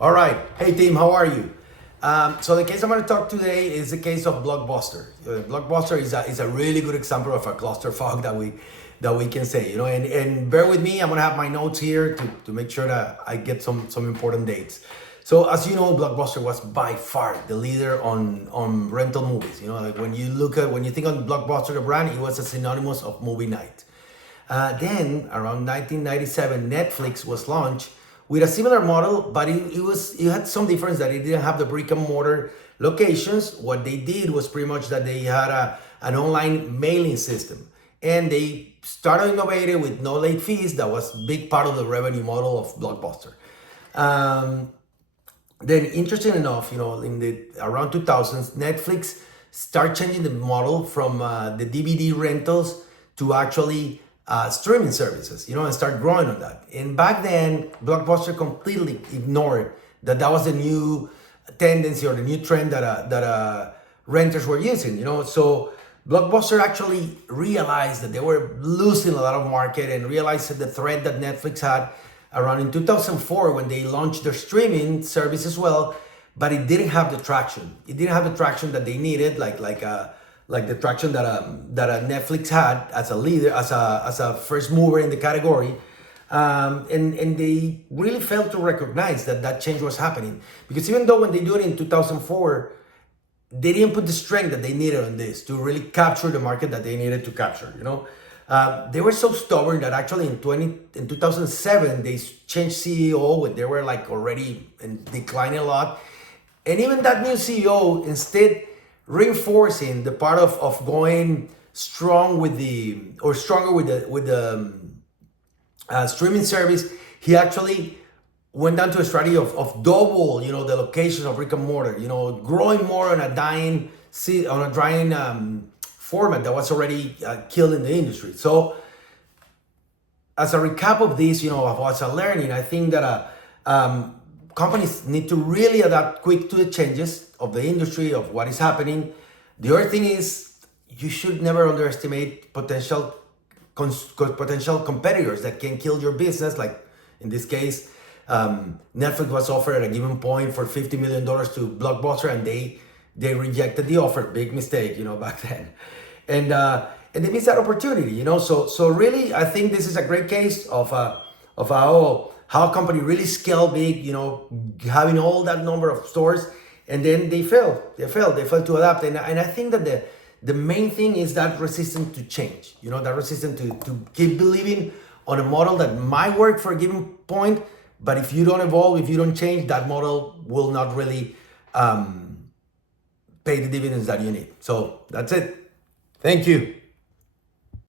All right. Hey, team, how are you? So the case I'm going to talk today is the case of Blockbuster. Blockbuster is a really good example of a clusterfug that we can say, and bear with me. I'm going to have my notes here to make sure that I get some important dates. So as you know, Blockbuster was by far the leader on rental movies. Like when you think on Blockbuster, the brand, it was a synonymous of movie night. Then around 1997, Netflix was launched with a similar model, but it had some difference that it didn't have the brick and mortar locations. What they did was pretty much that they had an online mailing system, and they started innovating with no late fees. That was a big part of the revenue model of Blockbuster. Then, interesting enough, in the around 2000s, Netflix started changing the model from the DVD rentals to actually streaming services, and start growing on that. And back then, Blockbuster completely ignored that was the new tendency or the new trend that renters were using, So Blockbuster actually realized that they were losing a lot of market and realized that the threat that Netflix had around in 2004 when they launched their streaming service as well, but it didn't have the traction. It didn't have the traction that they needed, like the traction that Netflix had as a leader, as a first mover in the category, and they really failed to recognize that change was happening. Because even though when they do it in 2004, they didn't put the strength that they needed on this to really capture the market that they needed to capture. They were so stubborn that actually in 2007 they changed CEO when they were like already declining a lot, and even that new CEO, instead reinforcing the part of going strong with stronger with the streaming service, he actually went down to a strategy of double, the locations of brick and mortar, growing more on a dying format that was already killed in the industry. So as a recap of this, as a learning, I think that companies need to really adapt quick to the changes of the industry, of what is happening. The other thing is you should never underestimate potential competitors that can kill your business. Like in this case, Netflix was offered at a given point for $50 million to Blockbuster, and they rejected the offer. Big mistake, back then. And they missed that opportunity, So really, I think this is a great case of how a company really scaled big, having all that number of stores, and then they failed. They failed to adapt. And I think that the main thing is that resistance to change, that resistance to keep believing on a model that might work for a given point, but if you don't evolve, if you don't change, that model will not really pay the dividends that you need. So that's it. Thank you.